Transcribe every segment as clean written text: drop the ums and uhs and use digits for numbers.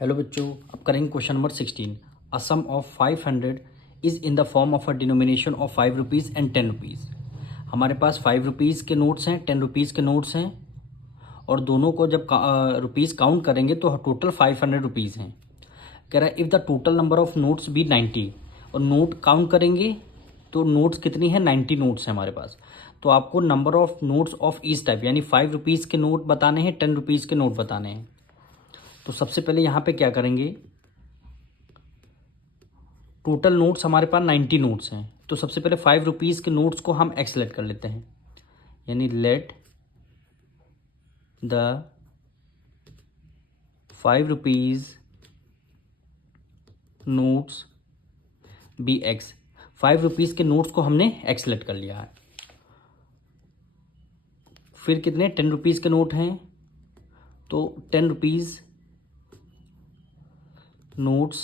Hello बच्चों, अब करेंगे question number 16। A sum of 500 is in the form of a denomination of 5 rupees and 10 rupees. हमारे पास 5 rupees के नोट्स हैं, 10 रुपीज़ के नोट्स हैं और दोनों को जब रुपीज़ काउंट करेंगे तो टोटल 500 रुपीज़ हैं। कह रहा है if the total number of notes be 90 और नोट काउंट करेंगे तो नोट्स कितनी है, 90 नोट्स हैं हमारे पास। तो आपको number of notes of each type यानी 5 रुपीज़ के नोट बताने हैं, 10 रुपीज़ के नोट बताने हैं। तो सबसे पहले यहाँ पे क्या करेंगे, टोटल नोट्स हमारे पास 90 नोट्स हैं। तो सबसे पहले 5 रुपीज़ के नोट्स को हम एक्सलेट कर लेते हैं, यानी let the 5 rupees notes be x. 5 rupees के नोट्स को हमने एक्सलेट कर लिया है। फिर कितने 10 रुपीज़ के नोट हैं, तो 10 रुपीज़ नोट्स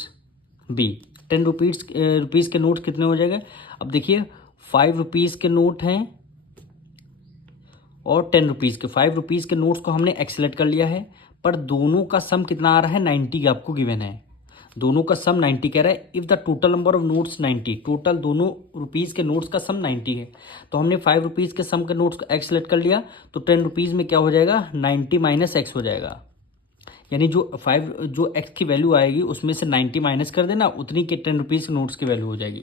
बी। 10 रुपीज़ के नोट्स कितने हो जाएंगे। अब देखिए 5 रुपीज़ के नोट हैं और 10 रुपीज़ के। 5 रुपीज़ के नोट्स को हमने एक्सलेट कर लिया है, पर दोनों का सम कितना आ रहा है, 90 आपको गिवन है। दोनों का सम 90 कह रहा है। If the total number of notes 90, total दोनों रुपीज़ के नोट्स का सम 90 है। तो हमने 5 रुपीज़ के सम के नोट्स को एक्सलेट कर लिया, तो 10 रुपीज़ में क्या हो जाएगा, 90 माइनस एक्स हो जाएगा। यानी जो एक्स की वैल्यू आएगी उसमें से 90 माइनस कर देना, उतनी के 10 रुपीज़ के नोट्स की वैल्यू हो जाएगी।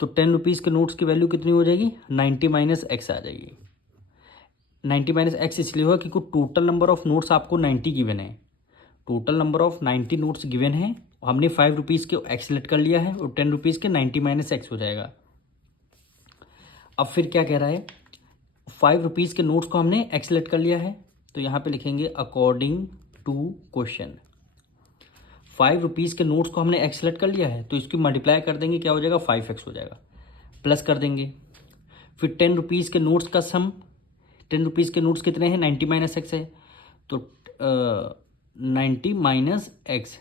तो 10 रुपीज़ के नोट्स की वैल्यू कितनी हो जाएगी, 90 माइनस एक्स आ जाएगी। 90 माइनस एक्स इसलिए हुआ क्योंकि टोटल नंबर ऑफ नोट्स आपको 90 गिवन है। Total number of 90 notes given है, हमने 5 रुपीज़ के एक्सलेट कर लिया है और 10 रुपीज़ के 90 माइनस एक्स हो जाएगा। अब फिर क्या कह रहा है, 5 रुपीज़ के नोट्स को हमने एक्सलेट कर लिया है, तो यहाँ पे लिखेंगे अकॉर्डिंग टू क्वेश्चन। 5 रुपीज़ के नोट्स को हमने एक्सलेट कर लिया है, तो इसकी मल्टीप्लाई कर देंगे, क्या हो जाएगा, 5x हो जाएगा। प्लस कर देंगे। फिर 10 रुपीज़ के नोट्स का सम, 10 रुपीज़ के नोट्स कितने हैं, 90 माइनस एक्स है, तो 90 माइनस एक्स।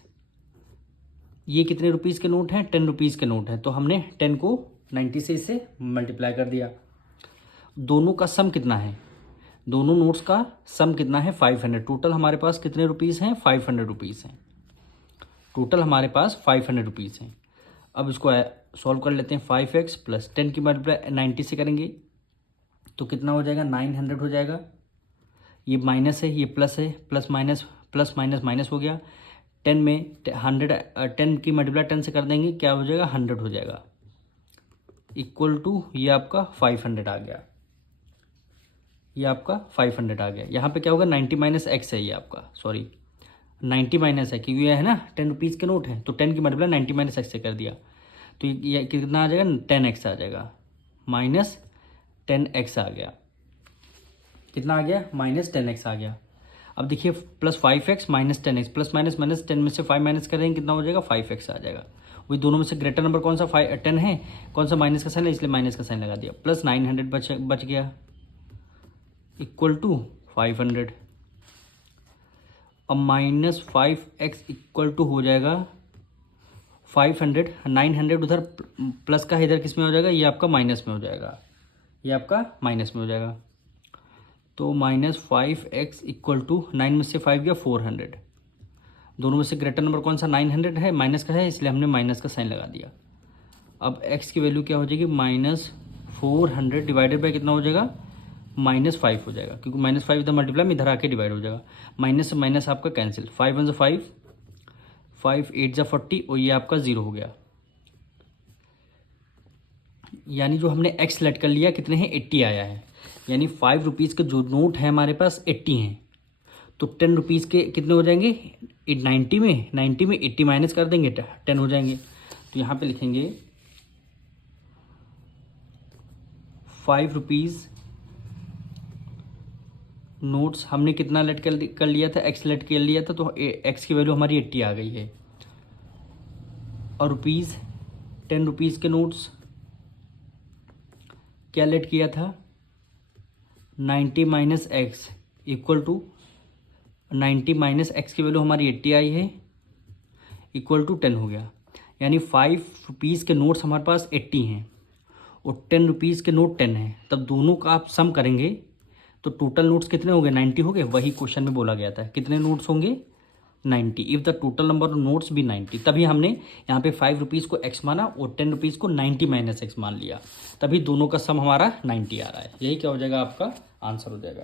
ये कितने रुपीज़ के नोट हैं, 10 रुपीज़ के नोट हैं, तो हमने 10 को 90 से इसे मल्टीप्लाई कर दिया। दोनों का सम कितना है, दोनों नोट्स का सम कितना है, 500। टोटल हमारे पास कितने रुपीज़ हैं, 500 रुपीज़ हैं। टोटल हमारे पास 500 रुपीज़ हैं। अब इसको सॉल्व कर लेते हैं। 5x प्लस 10 की मल्टीप्लाई 90 से करेंगे तो कितना हो जाएगा, 900 हो जाएगा। ये माइनस है, ये प्लस है, प्लस माइनस माइनस हो गया। 10 में 10 की मल्टीप्लाई 10 से कर देंगे, क्या हो जाएगा, 100 हो जाएगा। इक्वल टू ये आपका 500 आ गया, ये आपका 500 आ गया। यहाँ पे क्या होगा, 90 माइनस एक्स है, ये आपका 90 माइनस है क्योंकि ये है ना 10 रुपीज़ के नोट है, तो 10 की मल्टीप्लाई 90 माइनस एक्स से कर दिया, तो ये कितना आ जाएगा, 10x आ जाएगा। माइनस 10x आ गया, कितना आ गया, माइनस 10x आ गया। अब देखिए plus 5x minus 10x, plus minus minus 10 में से 5 माइनस करेंगे, कितना हो जाएगा, 5x आ जाएगा। वही दोनों में से ग्रेटर नंबर कौन सा, 10 है, कौन सा माइनस का साइन है, इसलिए माइनस का साइन लगा दिया। प्लस 900 बच गया, इक्वल टू 500। अब माइनस 5x इक्वल टू हो जाएगा 500। 900 उधर प्लस का, इधर किस में हो जाएगा, ये आपका माइनस में हो जाएगा, ये आपका माइनस में हो जाएगा। तो माइनस 5x इक्वल टू 9 में से 5 गया 400। दोनों में से ग्रेटर नंबर कौन सा, 900 है, माइनस का है, इसलिए हमने माइनस का साइन लगा दिया। अब x की वैल्यू क्या हो जाएगी, माइनस 400 डिवाइडेड बाई कितना हो जाएगा, -5 हो जाएगा, क्योंकि -5 इधर मल्टीप्लाई में इधर आके डिवाइड हो जाएगा। माइनस से माइनस आपका कैंसिल, 5 1 5, 5 8 40 और ये आपका 0 हो गया। यानी जो हमने एक्स लेट कर लिया कितने हैं, 80 आया है। यानी 5 रुपीज़ के जो नोट है हमारे पास 80 हैं, तो 10 रुपीज़ के कितने हो जाएंगे, 90 में 80 माइनस कर देंगे, 10 हो जाएंगे। तो यहाँ पे लिखेंगे 5 रुपीज़ नोट्स हमने कितना लेट कर लिया था, एक्स लेट कर लिया था, तो एक्स की वैल्यू हमारी 80 आ गई है। और 10 रुपीज़ के नोट्स क्या लेट किया था, 90 minus x equal to 90 minus x की वैल्यू हमारी 80 आई है, इक्वल टू 10 हो गया। यानी 5 रुपीज़ के नोट्स हमारे पास 80 हैं और 10 रुपीज़ के नोट 10 हैं, तब दोनों का आप सम करेंगे तो टोटल नोट्स कितने हो गए, 90 हो गए। वही क्वेश्चन में बोला गया था, कितने नोट्स होंगे, 90 if the total number of notes भी 90, तभी हमने यहाँ पे 5 रुपीज़ को x माना और 10 रुपीज़ को 90 माइनस x मान लिया, तभी दोनों का सम हमारा 90 आ रहा है। यही क्या हो जाएगा, आपका आंसर हो जाएगा।